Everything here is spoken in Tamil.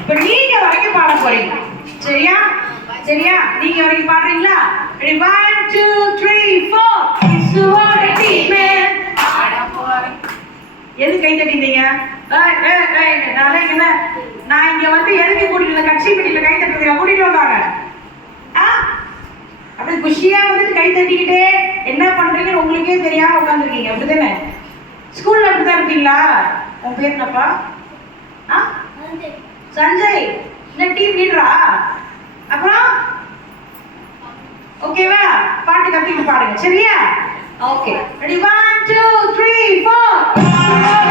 இப்ப நீங்க வரைக்கும் பாட போறீங்க. சரியா? சரியா? நீங்க வரைக்கும் பாடுறீங்களா? ரெடி 1 2 3 4 இசுவோட டீமே பாட போறேன். எது கை தட்டிட்டீங்க? நான் இங்க வந்து எதுக்கு கூட்டிட்டு கட்சி மீட்டிங்ல கை தட்டுறதுக்கு கூட்டிட்டு வந்தாங்க. அப்படி குஷியா வந்துட்டு கை தட்டிக்கிட்டே என்ன பண்றீங்கன்னு உங்களுக்கே தெரியாம உட்காந்துருக்கீங்க. அப்படிதானே? ஸ்கூல்ல அப்படிதான் இருப்பீங்களா? உன் பேர் என்னப்பா? சஞ்சய். இந்த டீம் லீடரா? அப்புறம் ஓகேவா? பாட்டு கத்திட்டு பாடுங்க. சரியா? ஓகே. ரெடி 1 2 3 4